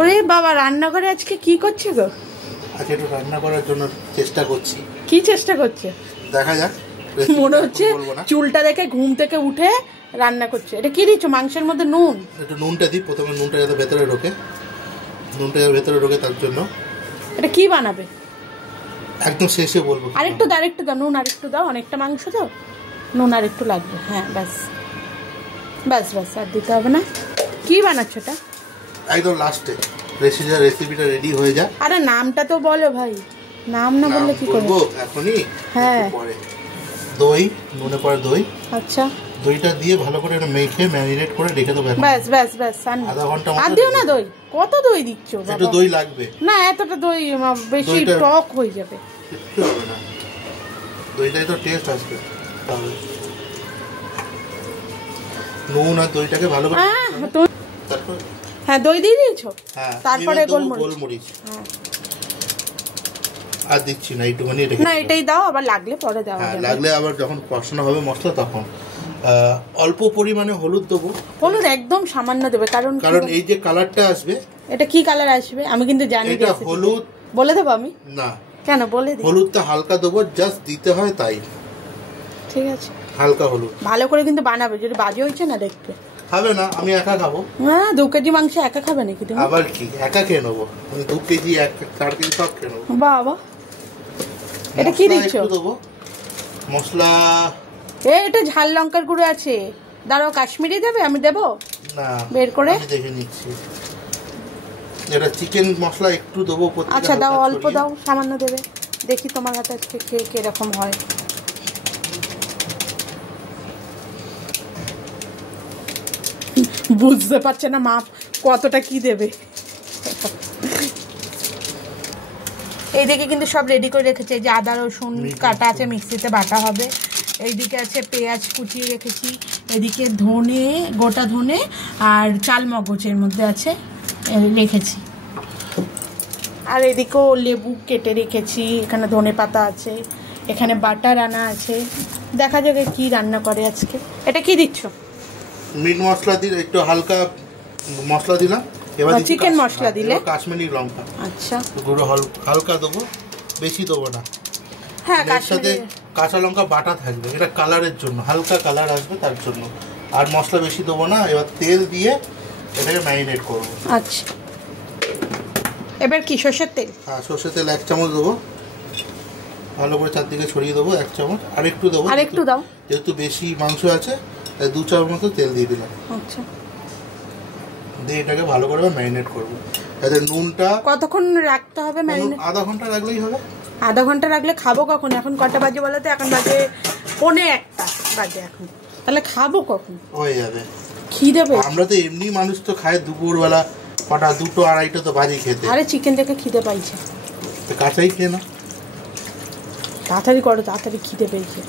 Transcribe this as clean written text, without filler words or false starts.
ওরে বাবা, রান্নাঘরে আজকে কি করছে গো? আজকে একটু রান্না করার জন্য চেষ্টা করছি। কি চেষ্টা করছে? দেখা যাক। মনে হচ্ছে চুলটা দেখে ঘুম থেকে উঠে রান্না করছে। এটা কি দিচ্ছ মাংসের মধ্যে? নুন। একটু নুনটা দিই, প্রথমে নুনটা যাতে ভেতরে ঢোকে, নুনটা যাতে ভেতরে ঢোকে তার জন্য। এটা কি বানাবে? একদম শেষে বলবো। আরেকটু দাও নুন, আরেকটু দাও, অনেকটা মাংস তো নুন আরেকটু লাগবে। হ্যাঁ ব্যাস ব্যাস ব্যাস, আর দিতে হবে না। কি বানাচ্ছ এটা? একদম লাস্টে রেসিপিটা রেডি হয়ে যায়। আরে নামটা তো বলো ভাই, নাম না বললে কি করব এখনই? হ্যাঁ, দই, নুনে পরে দই। আচ্ছা, দইটা দিয়ে ভালো করে এটা মেখে ম্যারিনেট করে রেখে দেবো। ব্যাস ব্যাস ব্যাস, আধা ঘন্টা আর দিও না দই। কত দই দিচ্ছ? একটু দই লাগবে না, এতটা দই বেশি টক হয়ে যাবে। একটু হবে না, দইটাই তো টেস্ট আসবে। তাহলে নুন আর দইটাকে ভালো করে, তারপর হ্যাঁ দই দিয়ে দিয়েছো। হ্যাঁ, তারপরে গোলমরিচ। হ্যাঁ, আর দিচ্ছি না, একটুখানি না এটাই দাও, আবার লাগলে পরে দাও। হ্যাঁ, লাগলে আবার যখন কষানো হবে মশলা তখন অল্প পরিমাণে হলুদ দেবো। হলুদ একদম সামান্য দেবে, কারণ এই যে কালারটা আসবে। এটা কি কালার আসবে আমি কিন্তু জানি। এটা হলুদ। বলে দেবো আমি? না কেন, বলে দিই। হলুদটা হালকা দেবো, জাস্ট দিতে হয় তাই। ঠিক আছে, হালকা হলুদ। ভালো করে কিন্তু বানাবে, যদি বাজে হয়েছে না দেখতে খাবে না। আমি একা খাবো। না, 2 কেজি মাংস একা খাবে নাকি তুমি? আবার কি একা খেয়ে নেবো? আমি 2 কেজি 4 কেজি সব খেয়ে নেবো। বাবা, এটা কি দিচ্ছ? দেবো মশলা। এটা ঝাল লঙ্কার গুঁড়ো আছে, দাঁড়াও। কাশ্মীরি দেবে? আমি দেবো না, বের করে দেখে নিচ্ছি। এটা চিকেন মশলা একটু দেবো। আচ্ছা দাও, অল্প দাও, সামান্য দেবে। দেখি তোমার হাতে আজকে খেয়ে কিরকম হয়। বুঝতে পারছে না মাপ কতটা কি দেবে। এইদিকে কিন্তু সব রেডি করে রেখেছে। এই যে আদা রসুন কাটা আছে, মিক্সিতে বাটা হবে। এইদিকে আছে পেঁয়াজ কুচিয়ে রেখেছি। এদিকে ধনে, গোটা ধনে আর চাল মগজের মধ্যে আছে রেখেছি। আর এদিকেও লেবু কেটে রেখেছি। এখানে ধনে পাতা আছে, এখানে বাটার আনা আছে। দেখা যাবে কি রান্না করে আজকে। এটা কি দিচ্ছ? মিট মশলা দিয়ে একটু হালকা মশলা দিলাম। এবার চিকেন মশলা দিলে কাশ্মীরি লঙ্কা। আচ্ছা, গুঁড়ো হালকা দেবো, বেশি দেবো না। হ্যাঁ, এর সাথে কাঁচা লঙ্কা বাটা থাকবে, এটা কালারের জন্য, হালকা কালার আসবে তার জন্য। আর মশলা বেশি দেবো না। এবার তেল দিয়ে এটাকে ম্যারিনেট করবো। আচ্ছা, এবার কি সরষের তেল? হ্যাঁ, সরষের তেল 1 চামচ দেবো। ভালো করে চারদিকে ছড়িয়ে দেবো 1 চামচ। আরেকটু দেবো, আরেকটু দাও। যেহেতু বেশি মাংস আছে তাই 2 চামচ মতো তেল দিয়ে দিলাম। আচ্ছা, দিয়ে এটাকে ভালো করে ম্যারিনেট করবো। যাতে নুনটা কতক্ষণ রাখতে হবে ম্যারিনেট? আধা ঘন্টা রাখলেই হবে। আধা ঘন্টা রাখলে খাবো কখন? এখন কটা বাজে বলো তো? এখন বাজে 1:45 বাজে এখন। তাহলে খাবো কখন? হয়ে যাবে। খিদে পেয়ে আমরা তো এমনি মানুষ তো খায় দুপুরবেলা কটা 2টো 2:30 তো বাজে খেতে। আরে চিকেন দেখে খিদে পাইছে, তো কাঁচাই খেয়ে না। তাড়াতাড়ি করো, তাড়াতাড়ি খিদে পেয়েছে।